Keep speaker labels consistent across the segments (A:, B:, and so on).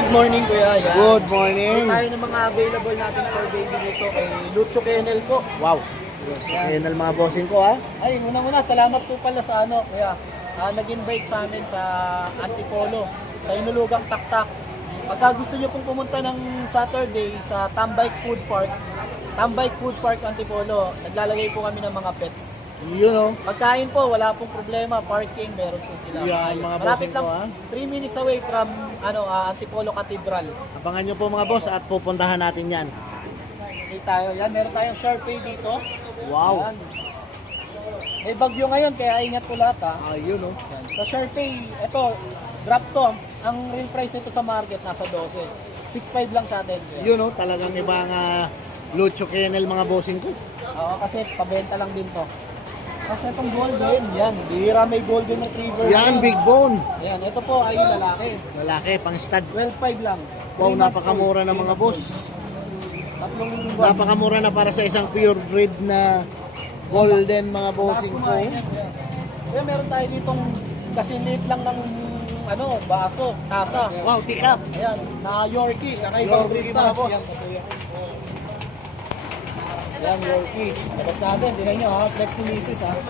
A: Good morning, Kuya. Yan.
B: Good morning.
A: Tayo ng mga available natin for baby nito kay Lucho Kennel po.
B: Wow. Kennel mga bossing ko ha.
A: Ay, unang-una, salamat po pala sa Kuya. Nag-invite sa amin sa Antipolo, sa Inulugang Taktak. Pagka gusto nyo pong pumunta ng Saturday sa Tambike Food Park Antipolo, naglalagay po kami ng mga pets.
B: You know.
A: Pagkain po, wala pong problema. Parking, meron po sila.
B: Yan, mga
A: malapit
B: bossing
A: lang,
B: ko, ha?
A: 3 minutes away from Antipolo Cathedral.
B: Abangan nyo po mga boss at pupuntahan natin yan.
A: Okay tayo. Yan, meron tayong Sharpay dito.
B: Wow.
A: Yan. May bagyo ngayon, kaya ingat po lahat ha.
B: Ayun oh.
A: Yan. Sa Sharpay, ito, drop to. Ang real price nito sa market, nasa 12. 6.5 lang sa atin.
B: You know, talagang ibang Lucho Kennel mga bossing ko.
A: Oo, kasi pabenta lang din to. Kasi itong golden, yan. Bihira may golden retriever.
B: Yan, big bone.
A: Yan, ito po ay lalaki.
B: Lalaki, pang stud.
A: 12.5 lang.
B: Wow,
A: 3 months
B: napakamura
A: old.
B: na mga boss.
A: Tatlong buwan.
B: Napakamura na para sa isang pure breed na golden mga bossing ko.
A: Kaya meron tayo ditong kasi liit lang ng baso, tasa.
B: Wow, tikap.
A: Ayan, na Yorkie, kakaibang breed
B: Yorkie,
A: pa.
B: mga boss.
A: Yan, Yorkie. Tapos natin, tingnan nyo ha, flex ni Mrs. ha.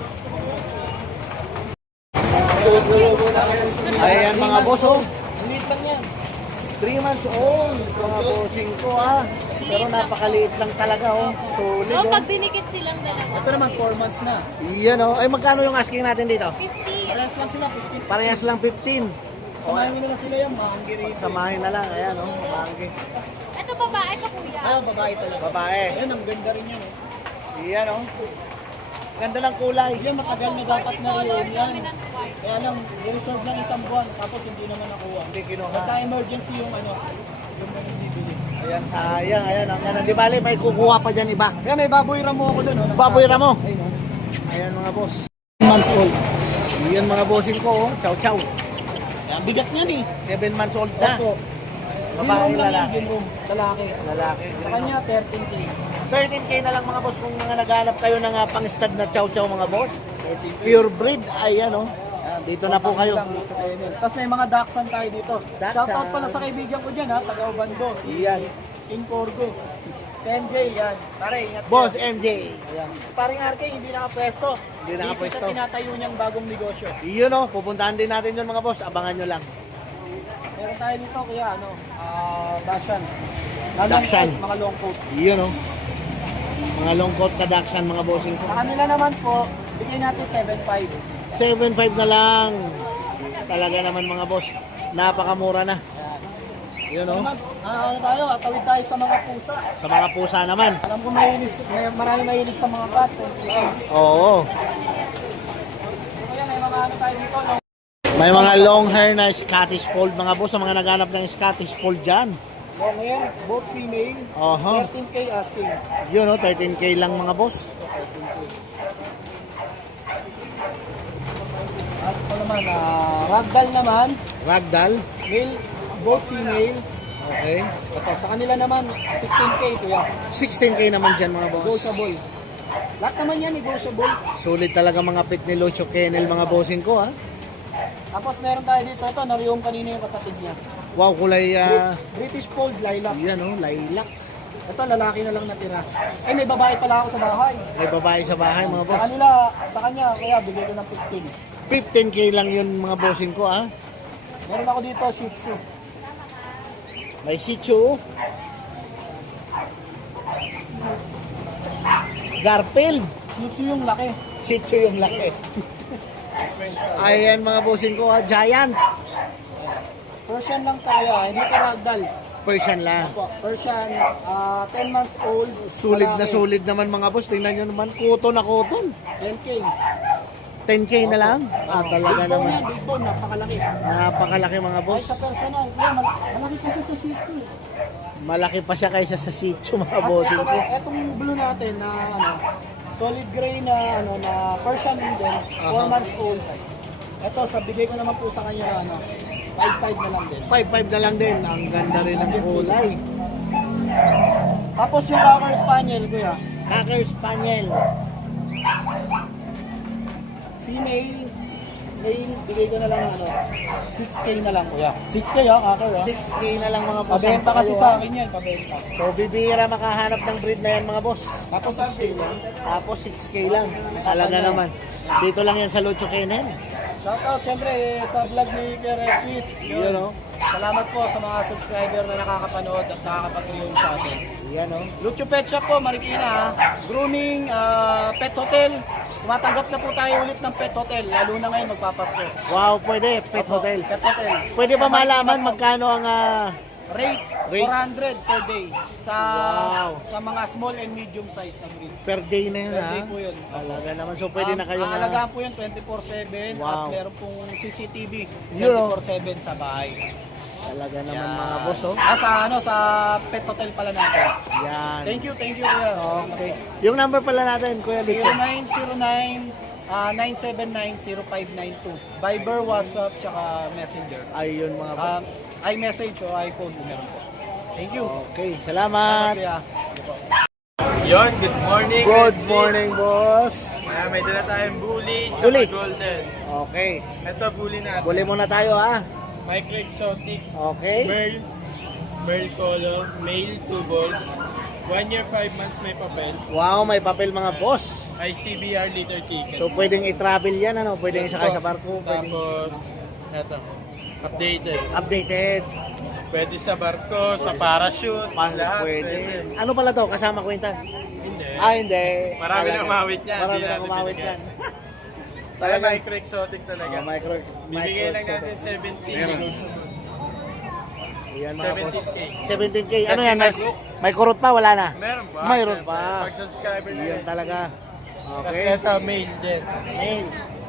B: Ayan mga boss oh.
A: Ang liit lang yan.
B: 3 months old mga bossing ko ha. Pero napakaliit lang talaga oh. Solid
C: Oh,
B: oh.
C: pag dinikit silang dalawa.
A: Ito naman, 4 months na.
B: Yan oh. Ay magkano yung asking natin dito?
C: 50.
A: Parehas lang sila, 50.
B: Parehas lang 15.
A: Samahin mo na lang sila yung maanggi rin.
B: Samahin na lang. Ayan oh. Manggi.
C: Ito babae ka kuya.
A: Babae talaga.
B: Babae.
A: Ayan, ang ganda rin yan.
B: Yan oh. Ganda ng kulay.
A: Yan, matagal na dapat na
C: Color
A: rin yan.
C: dominant white.
A: Kaya lang, i-reserve ng 1 buwan, tapos hindi naman nakuha.
B: Hindi kinuha.
A: Pagka-emergency yung yung bibili.
B: Ayan sayang. Ayan ang ganda. Di bali may kukuha pa dyan iba.
A: Kaya may baboy ramo ako dun.
B: Baboy ramo.
A: Ayun o.
B: Ayan mga boss.
A: 7 months old.
B: Yan mga bossing ko oh. Chow chow.
A: Ang bigat niyan eh.
B: 7 months old na.
A: Opo.
B: Babae,
A: Ginroom lang yan,
B: lalaki.
A: ginroom. Lalaki.
B: Lalaki.
A: Sa kanya, 13K.
B: 13K na lang mga boss kung mga naghanap kayo ng pang-stud na chow chow mga boss. Pure breed. Ayan oh. Dito na po kayo.
A: Tapos may mga Dachshund tayo dito.
B: Dachshund.
A: Shoutout pala sa kaibigan ko dyan ha, taga Obando. Si
B: Yan.
A: King Corgo. Si MJ yan. Pare, ingat ka.
B: Boss MJ.
A: Ayan. Paring RK, hindi nakapwesto.
B: Hindi nakapwesto.
A: Busy sa tinatayo niyang bagong negosyo.
B: Yun oh. Pupuntahan din natin yun mga boss. Abangan nyo lang.
A: Meron tayo dito kuya, Dachshund.
B: Dachshund.
A: Mga long coat.
B: Yun oh. Mga long coat na Dachshund mga bossing ko.
A: Sa kanila naman po, bigyan natin 7.5.
B: 7.5 na lang. Talaga naman mga boss. Napakamura na. Yun oh.
A: Tayo, atawid tayo sa mga pusa.
B: Sa mga pusa naman.
A: Alam ko marami mahilig sa mga cats.
B: Oo.
A: Kaya may mga tayo dito.
B: May mga long hair na Scottish Fold mga boss. Sa mga naghanap ng Scottish Fold dyan.
A: Long hair, both female.
B: Oho.
A: 13K asking.
B: Yun oh. 13K lang mga boss.
A: At ito naman, ragdoll naman.
B: Ragdoll.
A: Male, both female.
B: Okay.
A: Ito, sa kanila naman, 16K kuya.
B: 16K naman dyan mga boss.
A: Negotiable. Lahat naman yan, negotiable.
B: Solid talaga mga pit ni Lucho Kennel mga bossing ko ha.
A: Tapos meron tayo dito, ito, nariyong kanina yung kapatid niya.
B: Wow, kulay
A: British Fold Lilac.
B: yan oh, lilac.
A: Ito, lalaki na lang natira. Eh, may babae pala ako sa bahay.
B: May babae sa bahay mga
A: Sa
B: boss.
A: kanila, sa kanya, kaya bigay ko ng 15.
B: 15K lang yun mga bossing ko ha.
A: Meron ako dito, Shih Tzu.
B: May Shih Tzu. Garfield.
A: Shih Tzu yung laki.
B: Shih Tzu yung laki. Ayan mga bossing ko ha. Giant.
A: Persian lang tayo, hindi ka ragdoll.
B: Persian lang.
A: Persian, 10 months old.
B: Sulit na
A: lalaki.
B: sulit naman mga boss. Tingnan nyo naman. Kuto na kuton.
A: 10K.
B: 10K na lang. Talaga
A: Big bone
B: naman.
A: yan, big bone, napakalaki.
B: Napakalaki mga
A: Ay,
B: boss.
A: sa personal, kaya malaki siya sa Shih Tzu.
B: Malaki pa siya kaysa sa Shih Tzu mga
A: Tapos
B: bossing ko.
A: etong blue natin na solid gray na na Persian din, 4 months old. Ito, sa bigay ko naman po sa kanya 5.5 na lang din.
B: 5.5 na lang din. Ang ganda rin ng kulay.
A: Tapos yung Cocker Spaniel, kuya.
B: Cocker Spaniel.
A: Female, Male, bigay ko na lang ng 6K na lang kuya. 6K Aker
B: 6K na lang mga boss.
A: Pabenta kasi
B: Kayo,
A: sa
B: ah.
A: akin yan, pabenta.
B: So bibihira makahanap ng breed na yan mga boss.
A: Tapos 6K lang.
B: Tapos 6K lang. Talaga naman. Dito lang yan sa Lucho Kenen.
A: Shoutout syempre sa vlog ni Kuya Red Sweet.
B: Yun o.
A: Salamat po sa mga subscriber na nakakapanood at nakakapag-review sa atin.
B: Yan o.
A: Lucho Pet Shop po, Marikina. Grooming, pet hotel. Tumatanggap na po tayo ulit ng pet hotel, lalo na ngayon magpapasko.
B: Wow, pwede. Pet
A: Opo,
B: hotel.
A: Pet hotel.
B: Pwede ba
A: Sa Marikina
B: malaman
A: po.
B: magkano ang
A: Rate,
B: Rate?
A: 400 per day sa
B: Wow.
A: sa mga small and medium size na breed.
B: per day na yun
A: Per
B: ha?
A: day po yun.
B: Talaga naman. So pwede na kayo na...
A: Aalagaan po yun 24/7 at
B: Wow.
A: meron pong CCTV
B: Yun, oh.
A: 24/7 sa bahay.
B: Talaga naman mga boss oh.
A: Sa pet hotel pala natin.
B: Yan.
A: Thank you kuya.
B: Okay. Yung number pala natin, Kuya Lucho.
A: 0909-979-0592. Viber, WhatsApp, tsaka Messenger.
B: Ayun mga boss.
A: iMessage o iPhone meron po. Thank you.
B: Okay,
A: Salamat
B: salamat.
A: kuya. Sige po.
D: Yon, good morning.
B: Good
D: Red Sea.
B: morning, boss.
D: May dala tayong bully,
B: Bully.
D: tsaka golden.
B: Okay.
D: Ito, bully natin.
B: Buli muna tayo ha.
D: Micro Exotic,
B: Okay.
D: Merl color, male, 2 balls. 1 year, 5 months may papel.
B: Wow, may papel mga boss.
D: ICBR liter chicken.
B: So pwedeng i-travel yan ano, pwedeng isakay sa barko, pwedeng
D: Tapos, eto, updated.
B: updated.
D: Pwede sa barko, sa parachute, lahat.
B: Pwede. Ano pala to? Kasama kwenta?
D: Hindi.
B: Hindi.
D: Marami
B: Talaga.
D: nang umawit yan.
B: Marami
D: Hindi
B: nang
D: natin
B: umawit
D: binigay.
B: yan.
D: Talaga,
B: Talaga.
D: micro exotic talaga.
B: Oh, micro
D: Bibigay lang
B: exotic.
D: natin 17.
B: Yan mga boss.
D: 17K.
B: 17K. Ano
D: Kasi
B: yan? May,
D: nag-book.
B: may kurot pa? Wala na?
D: Meron pa.
B: Mayroon
D: syempre.
B: pa.
D: Pag subscriber na
B: Yan
D: yan.
B: talaga.
D: Kasi
B: Okay.
D: ito, mail din.
B: Mail.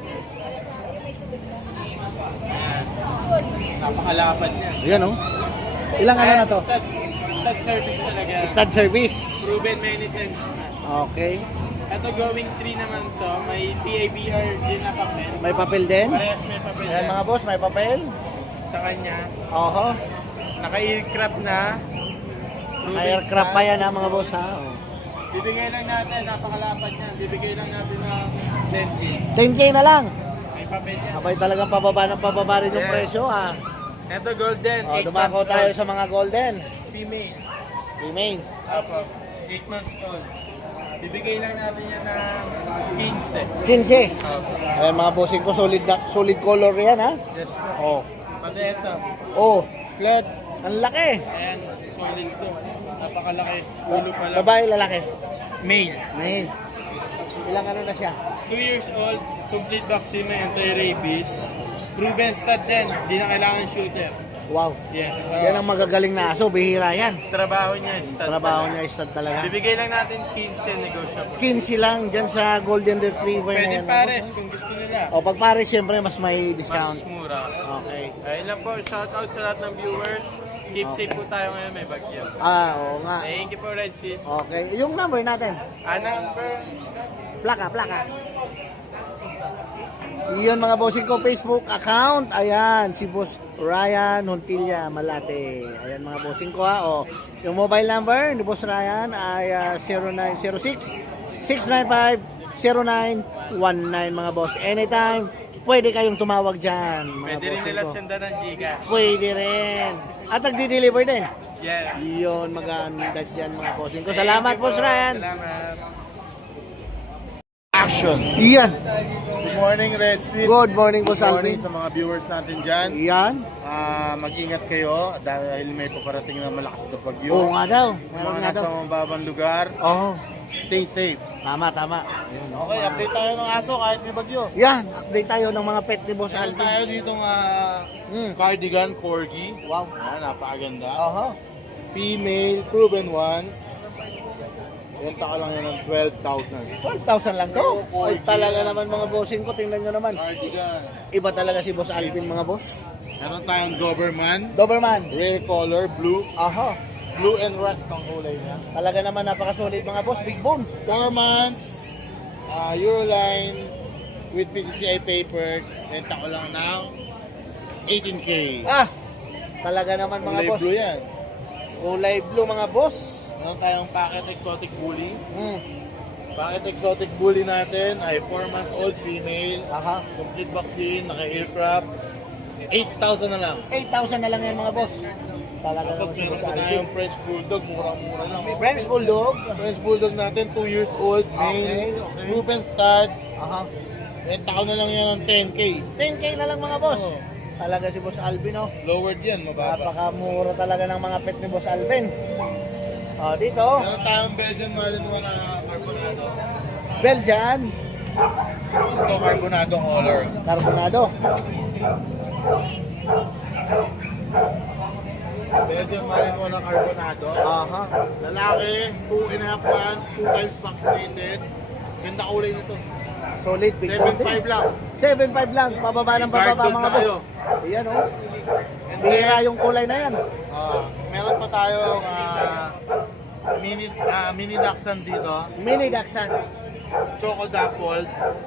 D: Ayan. Napakalapad niya.
B: Yan oh. Ilang ano na to?
D: Stud service talaga.
B: Stud service.
D: Proven many times na.
B: Okay.
D: Ito going 3 naman to. May PABR din na papel.
B: May papel din?
D: Parehas may papel
B: Yan
D: yan.
B: mga boss, may papel.
D: Sa kanya.
B: Oho.
D: Naka-aircraft na. Proven
B: Aircraft
D: stud.
B: pa yan ha mga boss ha. Oh.
D: Bibigay lang natin. Napakalapad niya. Bibigay lang natin ng 10K.
B: 10K na lang.
D: May papel yan.
B: Abay talagang pababa ng pababa rin yung
D: Yes.
B: presyo ha.
D: Ito golden.
B: Oh,
D: 8
B: dumako
D: months
B: tayo
D: old.
B: sa mga golden.
D: Female.
B: Remain.
D: Apo. 8 months old. Bibigay lang natin yan ng 15.
B: 15.
D: Apo.
B: Ayan mga bossing ko, solid color yan ha.
D: Just na.
B: Oh.
D: Pati ito.
B: Oh,
D: Flood.
B: ang laki.
D: Ayan. Solid to. Napakalaki. Ulo pa lang.
B: Babae, lalaki.
D: Male.
B: Main. Ilang ano na siya?
D: 2 years old. Complete vaccine na anti-rabies. Proven stud din. Hindi na kailangan shooter.
B: Wow.
D: Yes.
B: Yan ang magagaling na aso, bihira yan.
D: Trabaho niya stud.
B: Trabaho
D: talaga.
B: niya stud talaga.
D: Bibigay lang natin 15 negotiable.
B: 15 lang dyan sa Golden Retriever na
D: Pwede
B: yan.
D: pares kung gusto nila.
B: O pag pares, siyempre mas may
D: Mas
B: discount.
D: mura.
B: Okay.
D: Ayun lang po. Shoutout sa lahat ng viewers. Keep safe po tayo ngayon. May bagyo.
B: Ah, oo nga.
D: Thank you po, Red Sea.
B: Okay. Yung number natin.
D: Number
B: Plaka. Iyon mga bossing ko, Facebook account. Ayan, si Boss Ryan Hontilla Malate. Ayan mga bossing ko ha. O, yung mobile number ni Boss Ryan ay 0906-695-0919 mga boss. Anytime, pwede kayong tumawag dyan. Mga
D: pwede rin
B: bossing
D: nila
B: ko.
D: sendan ng Giga.
B: Pwede rin. At nagdi-deliver din.
D: Yeah.
B: Iyon, maganda dyan mga bossing ko. Salamat, Boss Ryan.
D: Salamat.
E: Action!
B: Iyan.
E: Good morning, Red Sea.
B: Good morning, Boss
E: Good morning
B: Alvin.
E: sa mga viewers natin dyan.
B: Iyan.
E: Mag-ingat kayo dahil may paparating na malakas na bagyo.
B: Oo nga daw.
E: Yung
B: Meron
E: mga
B: nga daw.
E: nasa mababang lugar,
B: Oo.
E: stay safe.
B: Tama. Ayun,
E: Okay, update tayo ng aso kahit may bagyo.
B: Yan, update tayo ng mga pet ni Boss
E: Meron
B: Alvin.
E: tayo ditong cardigan corgi.
B: Wow.
E: Ayan, napakaganda.
B: Oho.
E: Female, proven ones. Benta ko lang yan ng 12,000.
B: 12,000 lang to.
E: Oo,
B: Ay, talaga naman mga bossing ko, tingnan nyo naman.
E: Cardigan.
B: Iba talaga si Boss Alvin mga boss.
E: Meron tayong Doberman.
B: Doberman.
E: Rare color, blue.
B: Oho.
E: Blue and rust ang kulay niya.
B: Talaga naman napakasolid mga boss. Big bone.
E: 4 months, Euroline with PCCI papers, benta ko lang ng 18K.
B: Ah! Talaga naman mga
E: Kulay
B: boss.
E: blue yan.
B: Kulay blue mga boss.
E: Meron tayong packet exotic bully. Bakit exotic bully natin ay 4 months old female,
B: Aha.
E: complete vaccine, naka-aircraft, 8,000 na lang.
B: 8,000 na lang yan mga boss. Talaga
E: Tapos
B: naman si
E: meron
B: Boss
E: pa
B: Alvin.
E: tayong French Bulldog, murang-mura lang. Oh.
B: French Bulldog.
E: French Bulldog natin, 2 years old, male,
B: Okay.
E: proven stud,
B: Aha.
E: benta ko na lang yan ng 10K.
B: 10K na lang mga boss.
E: Oo.
B: Talaga si Boss Alvin, oh.
E: Lowered yan, mababa.
B: Napakamura talaga ng mga pet ni Boss Alvin. Dito,
E: Meron tayong Belgian Malinois na carbonado.
B: Belgian,
E: Ito, carbonado color.
B: Carbonado.
E: Belgian Malinois na carbonado.
B: Aha.
E: Lalaki, 2.5 months, 2 times vaccinated. Ganda kulay nito.
B: Solid, big
E: 7.5 lang.
B: 7.5 lang, pababa ng pababa
E: Guard
B: mga
E: sa kayo.
B: boss. Ayan, oh.
E: And
B: Bihira
E: then,
B: yung kulay na yan.
E: meron pa tayong mini dachshund dito.
B: Mini Dachshund.
E: Choco Dapple.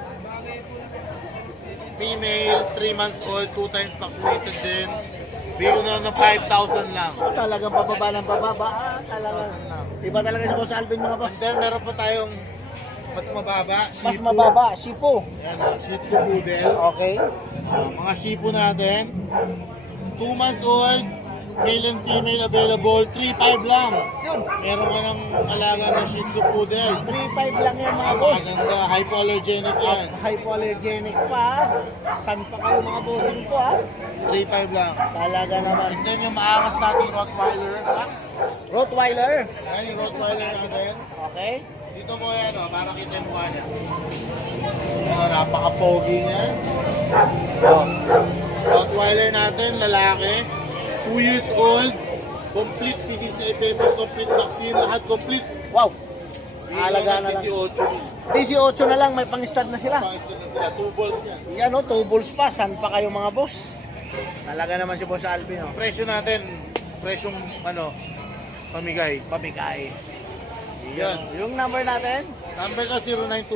E: Female, 3 months old, 2 times vaccinated din. Bigyan na lang ng 5,000 lang.
B: Talagang pababa ng pababa. Talaga.
E: 5,000 lang.
B: Iba talaga si Boss Alvin mga boss.
E: And then meron pa tayong mas mababa, Shih
B: Mas
E: Tzu.
B: mababa, Shipo.
E: Ayan, Shih Tzu Poodle.
B: Okay.
E: Mga Shih Tzu natin. 2 months old, male and female available, 3,500 lang.
B: Yun.
E: Meron ka ng alaga ng Shih Tzu Poodle.
B: 3.5 lang yan mga boss.
E: Maganda, hypoallergenic yan.
B: Hypoallergenic pa. San pa kayo mga bossing ko
E: 3,500 lang.
B: Talaga naman.
E: And then yung maangas nating Rottweiler, Max.
B: Rottweiler.
E: Ayan yung Rottweiler natin.
B: Okay.
E: Dito mo yan, para kita yung mukha niya. Napaka-pogi niya. Rottweiler natin, lalaki. 2 years old. Complete PCCA papers, complete vaccine, lahat complete.
B: Wow. Alaga na lang.
E: 18
B: 18 na lang, may pang-stud na sila.
E: Pang-stud na sila, 2 balls yan.
B: Yan o, 2 bulls pa. San pa kayo mga boss? Talaga naman si Boss Alvin o.
E: Presyo natin, presyong pamigay.
B: Pabigay.
E: Yan.
B: Yung number natin?
E: Number ko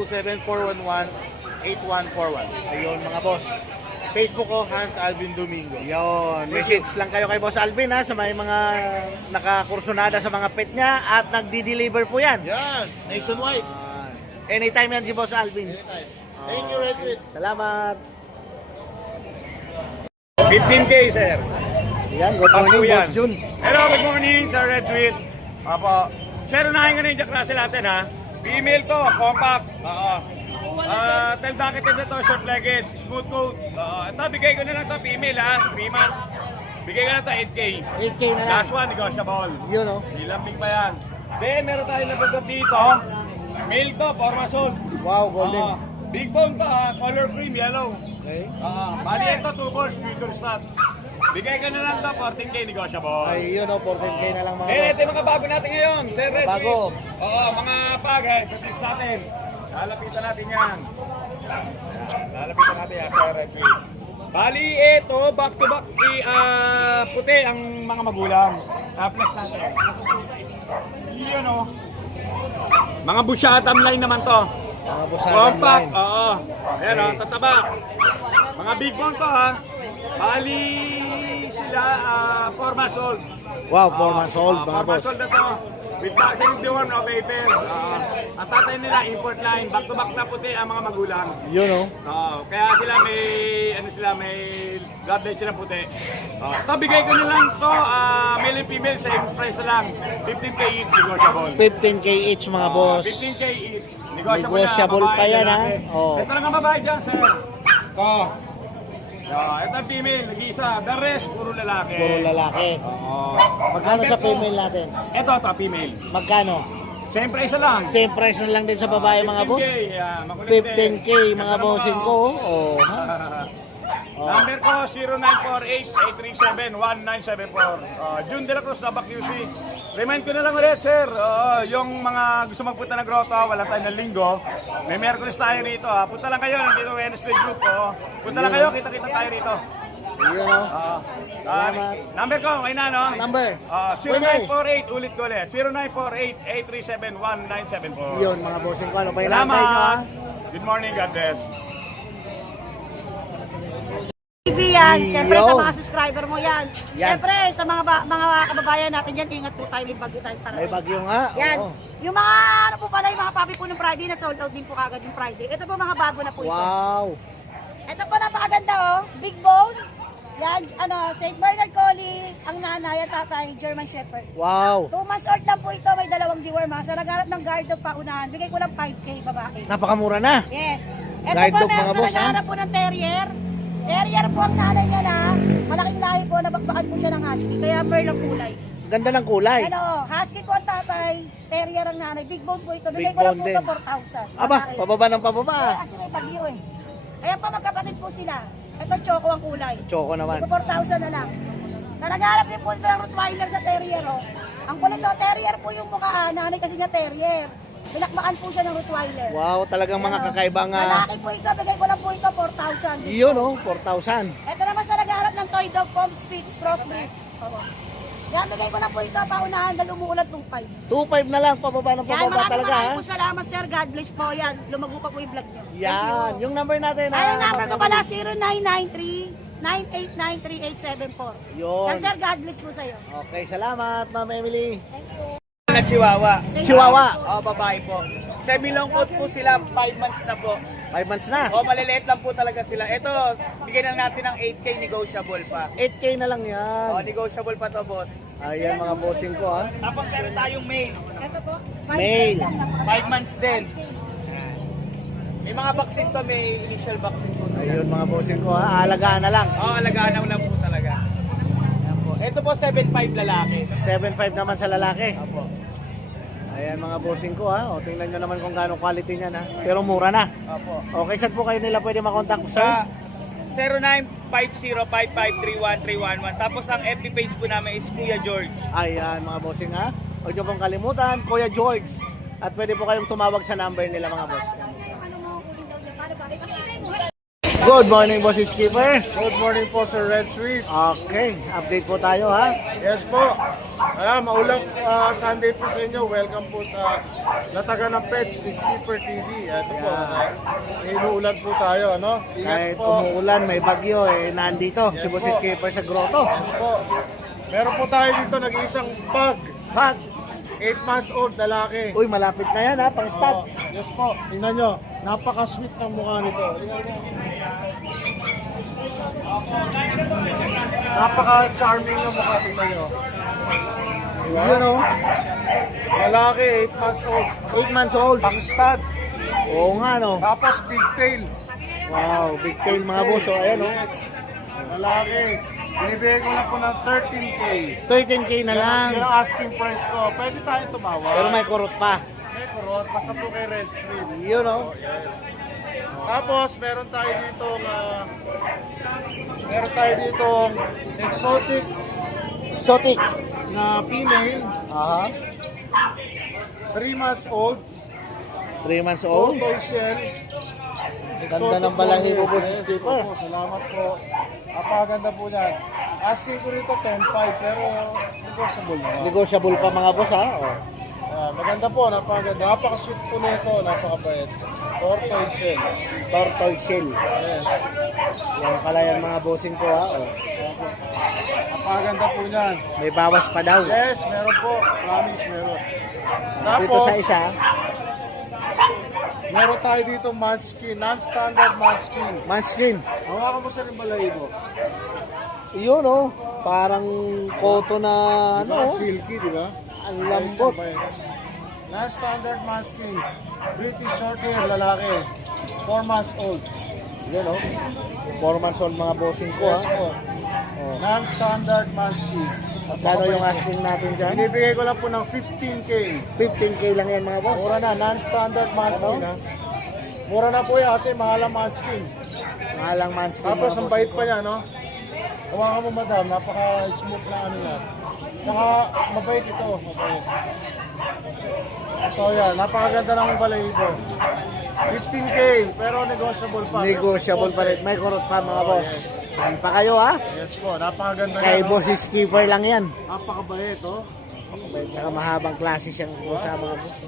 E: 0927-411-8141.
B: Ayun mga boss.
E: Facebook ko, Hans Alvin Domingo.
B: Yun, message lang kayo kay Boss Alvin ha, sa may mga nakakursunada sa mga pet niya at nagdi-deliver po yan.
E: Yan, nationwide.
B: Anytime yan si Boss Alvin.
E: Anytime. Thank you, Red Sweet.
B: Salamat.
F: 15K, sir.
B: Yan, good morning
F: Apo yan.
B: Boss Jun.
F: Hello, good morning, Sir Red Tweet. Apo. Sir, unahin ka na yung Jack Russell natin, ha? Female to, compact. Oo. Tail docket din ito, short-legged, smooth coat. Ito, bigay ko na lang to, female, ha? 3 months. Bigay ko na to, 8K.
B: 8K na yan.
F: Last one, negotiable.
B: Yun o.
F: Ilambing pa yan. Then, meron tayo nabagod dito. Male to, 4 months old.
B: Wow, golden.
F: Big bone to, ha? Color cream, yellow.
B: Okay.
F: Bali ito, 2 balls, future stat. Bigay ko na lang to, 14K, negotiable.
B: Ay, yun o, 14K na lang mga
F: Eh,
B: boss.
F: ito yung mga bago natin ngayon, Sir Red
B: Bago.
F: Tweet. Oo, mga pagay, pag-fix natin. Lalapitan natin yan. Lalapitan natin yan, Sir Red Tweet. Bali, ito, back to back, puti ang mga magulang. Flex natin. Yun o. Mga busyatam line naman to.
B: Mga boss
F: Compact,
B: line.
F: oo. Ayan o, tataba. Mga big bone to ha. Bali sila 4 months old.
B: Wow, 4 months old mga
F: 4
B: boss.
F: months old na to. With vaccine deworm, no paper. Ang tatay nila, import line. Back to back na puti ang mga magulang.
B: Yun o.
F: Kaya sila may bloodline sila puti. Ito, bigay ko na lang to, male and female, same price na lang. 15K each, negotiable.
B: 15K each mga boss.
F: 15K each.
B: Negotiable
F: na,
B: pa yan,
F: lalaki.
B: ha? Oo.
F: Ito lang ang babae dyan, sir. Ito ang female, nag-iisa. The rest, puro lalaki.
B: Puro lalaki. Magkano sa female natin?
F: Ito, female.
B: Magkano?
F: Same price na lang.
B: Same price na lang din sa babae mga boss.
F: 15K, makulit din.
B: 15K mga
F: Ito
B: bossing ko. Oh, ha?
F: Number ko, 0948-837-1974. June De La Cruz, Dabac QC. Remind ko na lang ulit, sir. Yung mga gusto magpunta ng grotto, wala tayo ng linggo. May Merkulis tayo rito. Punta lang kayo, nandito Wednesday group. Punta lang kayo, kita-kita tayo rito.
B: Yun o. Salamat.
F: Number ko, may na, no?
B: Number.
F: 0948, ulit ko ulit. 0948-837-1974.
B: Yun mga bossing ko. Ano pa yung nantay nyo ha?
F: Salamat. Good morning, God bless.
G: TV yan. Siyempre sa
B: Yo.
G: mga subscriber mo yan.
B: Yan.
G: Siyempre sa mga kababayan natin yan, ingat po tayo, may bagyo tayo para.
B: May bagyo nga.
G: Yan.
B: Oo.
G: Yung mga ano po pala, yung mga papi po ng Friday na sold out din po kagad yung Friday. Ito po mga bago na po ito.
B: Wow.
G: Ito po napakaganda oh. Big bone. Yan, St. Bernard Collie, ang nanay at tatay, German Shepherd.
B: Wow.
G: 2 months old lang po ito, may 2 deworm ha. Sa nagharap ng guard dog paunahan, bigay ko lang 5K babae.
B: Napakamura na.
G: Yes. Ito
B: Guard
G: po,
B: dog, mga
G: meron
B: boss,
G: sa nagharap po ng terrier. Terrier po ang nanay niya na. Malaking lahi po, nabakbakan po siya ng husky, kaya pearl ang kulay.
B: Ganda ng kulay.
G: Husky po ang tatay, terrier ang nanay. Big bone po ito, bigay
B: Big
G: ko lang
B: bone
G: po
B: din.
G: ito 4,000.
B: Aba,
G: Babae.
B: pababa ng pababa.
G: Kasi may bagyo eh. Ayan po, magkapatid po sila. Ito, choco ang kulay.
B: Choco naman.
G: Ito 4,000 na lang. Sa nagharap din po ito ng Rottweiler sa terrier, oh. Ang kulit oh, terrier po yung mukha, nanay kasi niya terrier. Pinakmakan po siya ng Rottweiler.
B: Wow, talagang mga kakaibang
G: Malaki po ito, bigay ko lang po ito 4,000.
B: yun oh, 4,000.
G: Ito naman sa nagharap ng toy dog, Pom Spitz, crossbreed. Yan, bigay ko lang po ito, paunahan dahil umuulat 2,500.
B: 2,500 na lang, pababa ng
G: Yan,
B: pababa talaga ha.
G: maraming po salamat sir, God bless po yan. Lumago pa po yung vlog nyo.
B: Yan, yung number natin
G: Ay, ang number ko pala 0993-989-3874.
B: Yun.
G: Yan sir, God bless po sa'yo.
B: Okay, salamat Ma'am Emily.
F: Na Chihuahua.
B: Chihuahua.
F: Oh, babae po. Semi-long coat po sila, 5 months na po.
B: 5 months na.
F: Oh, maliliit lang po talaga sila. Ito, bigyan lang natin ng 8K negotiable pa.
B: 8K na lang yan.
F: Oh, negotiable pa to, boss.
B: Ayan mga bossing ko ha.
F: Tapos meron tayong male.
G: Ito po.
B: Mail.
F: 5 months din. May mga vaccine to, may initial vaccine po.
B: Ayun mga bossing ko ha. Alagaan na lang.
F: Oh, alagaan lang po talaga. Ayan po. Ito po, 7.5 lalaki.
B: 7.5 naman sa lalaki.
F: Opo.
B: Ayan mga bossing ko ha. O tingnan nyo naman kung gaano quality niyan ha. Pero mura na.
F: Opo.
B: Okay, saan po kayo nila pwede makontak sir?
F: Sa 0950-5531-311. Tapos ang FB page po namin is Kuya George.
B: Ayan mga bossing ha. Huwag nyo pong kalimutan, Kuya George. At pwede po kayong tumawag sa number nila mga boss. Good morning, Boss Skipper.
E: Good morning po, Sir Red Sweet.
B: Okay, update po tayo ha.
E: Yes po. Maulang Sunday po sa inyo. Welcome po sa Latagan ng Pets ni Skipper TV. Ito po, inuulan po tayo, ano?
B: Kahit
E: Ingat po.
B: umuulan, may bagyo nandito si
E: Yes
B: Boss
E: po.
B: Skipper sa grotto.
E: Yes po. Meron po tayo dito nag-iisang pug.
B: Pag,
E: 8 months old, lalaki.
B: uy, malapit na yan ha, pang stud.
E: Yes po. Tingnan nyo. Napaka-sweet ng mukha nito. Tingnan nyo. Napaka-charming ng mukha. Tingnan nyo. Yun o. Lalaki, 8 months old.
B: 8 months old.
E: Pang stud.
B: Oo nga no.
E: Tapos pigtail.
B: Wow, big tail mga boss. O ayan o.
E: Yes. Lalaki. Binibigay ko lang po ng 13K.
B: 13K na lang.
E: Yun ang asking price ko. Pwede tayo tumawag.
B: Pero may kurot pa.
E: May kurot. Basta po kay Red Sweet.
B: Yun o.
E: Yes. Tapos meron tayo dito exotic
B: Exotic.
E: na female,
B: Aha.
E: 3 months old,
B: 3 months old.
E: toy shell.
B: Ganda ng balahibo po si
E: Yes,
B: Skipper.
E: opo, salamat po. Napakaganda po yan. Asking ko rito 10.5 pero negotiable na.
B: Negotiable pa mga boss ha. O.
E: Maganda po, napakaganda. Napaka-sweet po nito, napakabait. Tortoise shell.
B: Tortoise shell.
E: Yes.
B: Yan pala yan mga bossing ko ha. O.
E: Napakaganda po niyan.
B: May bawas pa daw.
E: Yes, meron po. Promise, meron.
B: Dito sa isa.
E: Meron tayo dito munchkin, non-standard munchkin.
B: Munchkin.
E: Hawakan mo sa rin balahibo.
B: Yun o. Parang koto na ano.
E: Silky, di ba?
B: Ang lambot.
E: Non-standard munchkin. British Shorthair, lalaki. 4 months old.
B: Yun o. 4 months old mga bossing ko ha.
E: Yes po.
B: Oh.
E: Non-standard munchkin.
B: Magkano yung asking natin dyan?
E: Binibigay ko lang po ng 15K.
B: 15K lang yan mga boss.
E: Mura na, non-standard munchkin ha. Mura na po yan kasi mahal ang munchkin.
B: Mahalang munchkin
E: Tapos
B: mga
E: ang
B: boss.
E: bait pa niya, no? Hawakan mo madam, napaka-smooth na ano yan. Tsaka mabait ito, mabait. Ito yan, napakaganda ng balahibo. 15K, pero negotiable pa.
B: Negotiable pa rin. May kurot pa mga boss. Saan pa kayo ha?
E: Yes po, napakaganda
B: Kay
E: yan, no?
B: boss Skipper lang yan.
E: Napakabait, oh.
B: Tsaka mahabang klase siyang sa mga boss.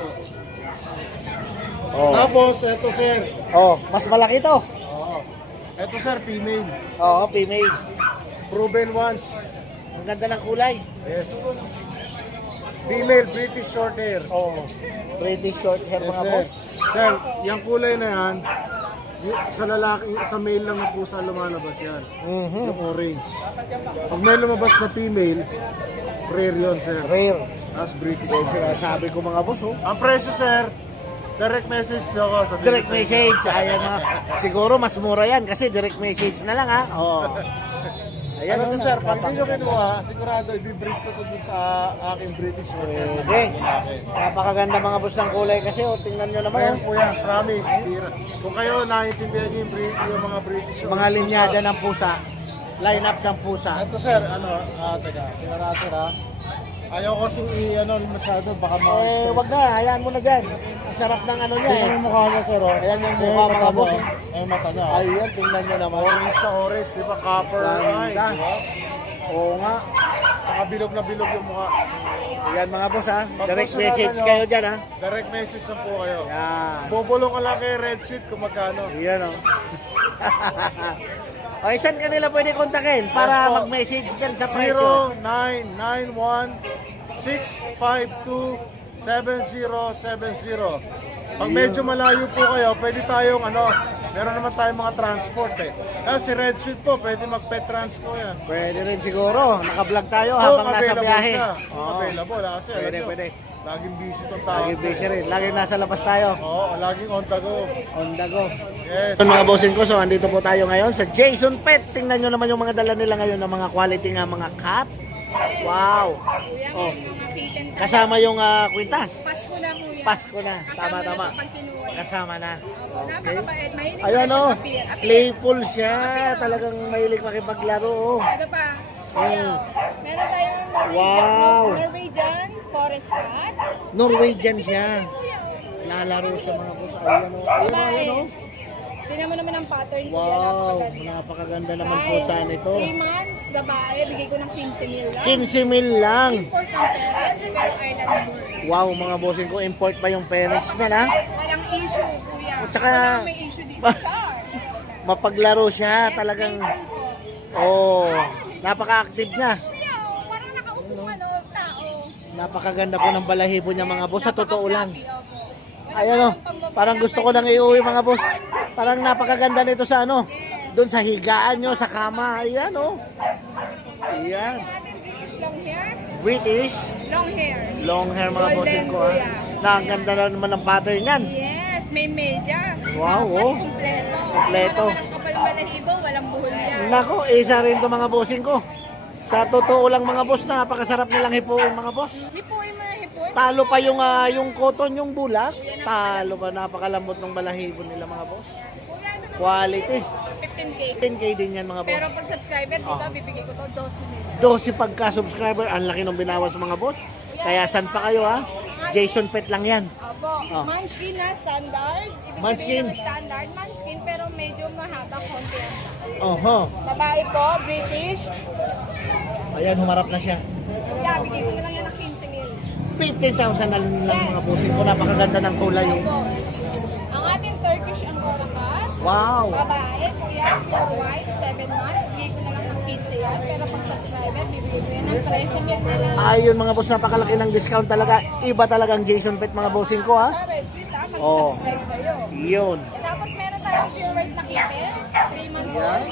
B: Oh.
E: Tapos, eto sir.
B: Oh, mas malaki to.
E: Oo. Ito sir, female.
B: Oo, female.
E: Proven once.
B: Ang ganda ng kulay.
E: Yes. Female, British short hair.
B: Oo. British short hair
E: Yes
B: mga
E: sir.
B: boss.
E: Sir, yung kulay na yan, sa lalaki, sa male lang na pusa lumalabas yan.
B: Mhm.
E: Yung orange. Pag may lumabas na female, rare yun sir.
B: Rare.
E: As British.
B: Yung sinasabi ko mga boss, oh.
E: Ang presyo sir, direct message ako sa
B: Direct message. Ayan mga. Siguro mas mura yan kasi direct message na lang ha. Oo. Ayan
E: Ano
B: oh,
E: to sir, pag hindi nyo
B: napaka-
E: kinuha, sigurado i-breed ko to dun sa aking British short hair.
B: Pwede. Napakaganda mga boss ng kulay kasi oh. Tingnan nyo naman
E: Ayan
B: oh.
E: po yan, promise. Kung kayo naiintindihan nyo yung mga British short
B: Mga linyada ng pusa. Line up ng pusa.
E: Ito sir, teka, tingnan natin ha. Ayaw kasing masyado, baka
B: Wag na. Hayaan mo na dyan. Ang sarap ng ano niya eh.
E: Tingnan yung mukha niya sir, oh.
B: Ayan yung mukha mga boss.
E: Ay, mata niya.
B: Ayan, tingnan nyo naman.
E: Orange sa orange, di ba? Copper eye,
B: Ganda.
E: di ba?
B: Oo nga.
E: Saka bilog na bilog yung mukha.
B: Ayan mga boss ha. Direct
E: Pag-personal
B: message
E: nyo,
B: kayo dyan ha.
E: Direct message na po kayo.
B: Yan.
E: Bubulong ka lang kay Red Sheet kung magkano.
B: Ayan o. Okay, saan kanila pwede kontakin
E: Yes
B: para
E: po.
B: mag-message din sa presyo?
E: 0991-652-7070. Pag medyo malayo po kayo, pwede tayong meron naman tayong mga transport eh. Si Red Sheet po, pwede mag-pet transport yan.
B: Pwede rin siguro. Naka-vlog tayo habang nasa
E: available
B: biyahe.
E: siya.
B: Oo.
E: Available kasi alam
B: Pwede,
E: nyo,
B: pwede.
E: laging busy tong tao.
B: Lagi busy rin. Lagi nasa labas tayo.
E: Oo, laging on the go.
B: On the go.
E: Yes.
B: So, mga bossing ko, so andito po tayo ngayon sa Jason Pet. Tingnan nyo naman yung mga dala nila ngayon ng mga quality nga mga cat. Wow. Oh. Kasama yung kwintas.
C: Pasko na kuya.
B: Pasko na. Tama, tama.
C: Pag kinuha.
B: Kasama na. Okay.
C: Napakabait. Mahilig
B: Ayan
C: ka
B: o.
C: mag-appear.
B: Playful siya. Talagang mahilig makipaglaro. Oh.
C: Ito pa.
B: Mm.
C: Meron tayong
B: Wow.
C: Norwegian forest cat.
B: Norwegian siya.
C: Kuya, oh.
B: Lalaro sa mga boss. Ayan o. Ayan o. Ayan o.
C: Tingnan mo naman ang pattern ko.
B: Wow.
C: Napakaganda.
B: Napakaganda naman po
C: Guys,
B: sana ito.
C: 3 months, babae, bigay ko ng 15,000 lang.
B: 15,000 lang.
C: Import ng parents, pero island born.
B: Wow, mga bossing ko. Import pa yung parents niya na.
C: Walang issue, kuya.
B: At saka-
C: Walang may issue dito. Char.
B: Mapaglaro siya. Talagang, oh, napaka-active niya.
C: Kuya, oh, parang nakaupo tao.
B: Napakaganda po ng balahibo niya mga boss. Sa totoo lang.
C: Napaka-fluffy, opo.
B: Ayan o. Parang gusto ko lang iuwi mga boss. Parang napakaganda nito sa doon sa higaan nyo, sa kama. Ayan o. Ayan.
C: Natin British long hair.
B: British.
C: Long hair.
B: Long hair mga
C: Golden
B: bossing ko
C: kuya.
B: Na ang ganda na naman ng pattern yan.
C: Yes, may medyas.
B: Wow, oh.
C: Kompleto.
B: Kompleto.
C: Hindi mo naman ang kapal balahibo, walang buhol yan.
B: Nako, isa rin to mga bossing ko. Sa totoo lang mga boss, napakasarap nilang hipuin mga boss.
C: Hipuin mo na hipuin.
B: Talo pa yung cotton, yung bulak. Talo pa, napakalambot ng balahibo nila mga boss.
C: Kuya, ito naman
B: Quality.
C: is 15K.
B: 10K din yan mga
C: Pero
B: boss.
C: pag subscriber, di ba, bibigay ko to 12,000.
B: 12 pagka-subscriber, ang laki ng binawas mga boss. Kaya san pa kayo ha? Jason Pet lang yan.
C: Opo,
B: Oh.
C: Munchkin na standard. Ibig
B: Munchkin.
C: sabihin ng standard, Munchkin, pero medyo mahaba konti ang size.
B: Oho.
C: Babae po, British.
B: Ayan, humarap na siya.
C: Yeah, bigay ko na lang yan ng 15,000.
B: 15,000 na lang mga bossing ko. Napakaganda ng kulay yung.
C: Opo. Ang ating Turkish Angora cat,
B: Wow.
C: babae, kuya, pure white, 7 months. Bigay ko na lang ng 15 yan. Pero pag subscriber, bibigay ko yan ng 13,000 na lang.
B: Ayun mga boss, napakalaki ng discount talaga. Iba talagang Jason Pet mga bossing ko ha.
C: Sabi, sweet ha,
B: Oh.
C: mag-subscribe kayo.
B: Yun.
C: Tapos meron tayong pure white na kitten, 3 months old.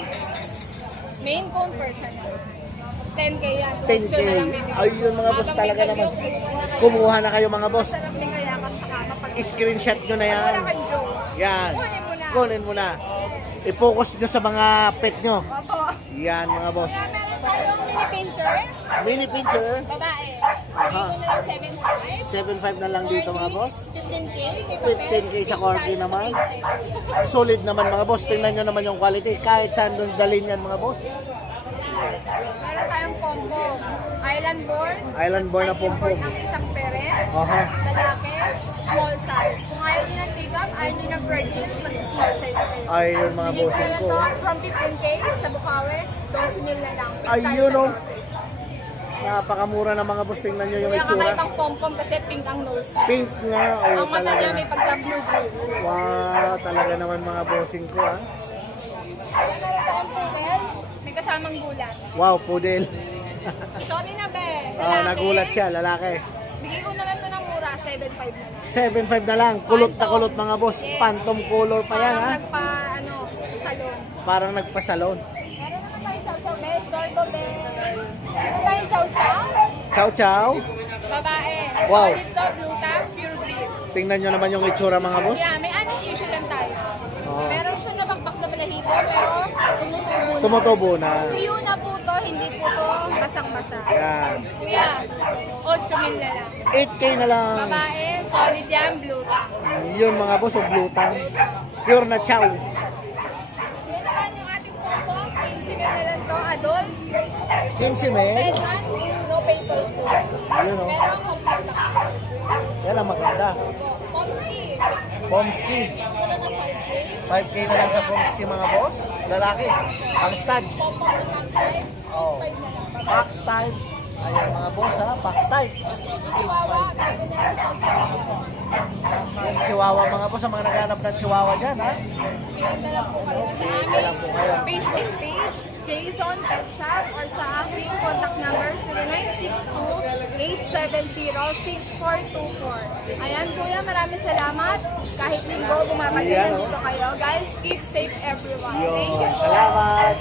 C: Main cone Persian yan. 10K yan.
B: 10K.
C: Tuwag na lang bibigay.
B: Ayun mga boss
C: Habang
B: talaga
C: may
B: naman.
C: bagyo,
B: Kumuha na kayo mga boss.
C: Sarap din kayakap sa kama pag
B: Screenshot nyo na yan.
C: wala kang joke.
B: Yan.
C: Kunin mo na.
B: Kunin mo na. I-focus nyo sa mga pet nyo.
C: Opo.
B: Yan mga boss.
C: Kaya meron tayong mini pincher,
B: Mini pincher.
C: babae.
B: Aha.
C: Bigay ko na lang 7.5.
B: 7.5 na lang dito mga boss.
C: 15K.
B: 15K sa corgi naman. Solid naman mga boss. Tingnan nyo naman yung quality. Kahit saan doon dalhin yan mga boss.
C: Meron tayong combo. Island born.
B: Island born na
C: Ang
B: pompom.
C: import ng isang parents.
B: Aha.
C: Lalaki. Small size. Kung ayaw nyo ng take-up, ayaw nyo ng virgin, mag-small size kayo.
B: Ayun mga
C: Bigay ko
B: bossing
C: na
B: ko.
C: to from 15K sa Bukawi, 12,000 na lang. Fixed tayo
B: Ayun,
C: sa
B: oh.
C: 12.
B: Napakamura na mga boss. Tingnan nyo yung
C: Kaya
B: itsura.
C: kakaibang pom-pom kasi pink ang nose.
B: Pink nga. Oh,
C: Ang mata
B: talaga.
C: niya may pagka-blue.
B: Wow, talaga naman mga bossing ko ha.
C: Kaya tamang gulat.
B: Wow, poodle.
C: Sorry na, be.
B: Oh, nagulat siya, lalaki.
C: Bigay ko na lang ito ng mura, 7.5 na lang.
B: 7.5 na lang. Kulot na kulot mga boss.
C: Yes.
B: Phantom color pa yan,
C: Parang
B: ha?
C: salon.
B: Parang nagpa-salon.
C: Meron naman tayong chow-chow, be. Doorbell, be. Meron tayong chow-chow.
B: Chow chow.
C: Babae.
B: Wow.
C: Solid to, blue tang, pure breed.
B: Tingnan nyo naman yung itsura mga boss.
C: Yeah, may anong issue lang tayo.
B: Oo.
C: Meron siya nabakbak na balahibo, pero tumutubo na.
B: Tumutubo na.
C: Tuyo na po to, hindi po to basang-basa.
B: Yan.
C: Kuya, 8,000 na lang.
B: 8K na lang.
C: Babae, solid yan, blue tang.
B: Yun mga boss, o blutang. Pure na chow.
C: Yan naman yung ating photo, 15 na lang to, adult.
B: 15 men.
C: 10 months, no pain to school.
B: Yun o.
C: Pero ang complete lang.
B: Yan ang maganda.
C: Pomski.
B: Pomski.
C: Ito na ng 5K.
B: 5K na lang sa Pomski mga boss. Lalaki. Ang stud.
C: Pompom na pang side, 8.5
B: Oh.
C: na lang.
B: Pax type. Ayan mga boss ha. Pax type.
C: Chihuahua, tayo na lang.
B: Yan chihuahua mga boss. Ang mga naghanap ng chihuahua dyan ha.
C: Meron na lang po kayo sa
B: Ito lang po kayo.
C: aming Facebook page, Jason Pet Shop, or sa aking contact number 0962-870-6424. Ayan kuya, maraming salamat. Kahit linggo, bumabalik
B: Ayan,
C: na
B: oh.
C: dito kayo. Guys, keep safe everyone. Thank you
B: Yun.
C: po.
B: Salamat.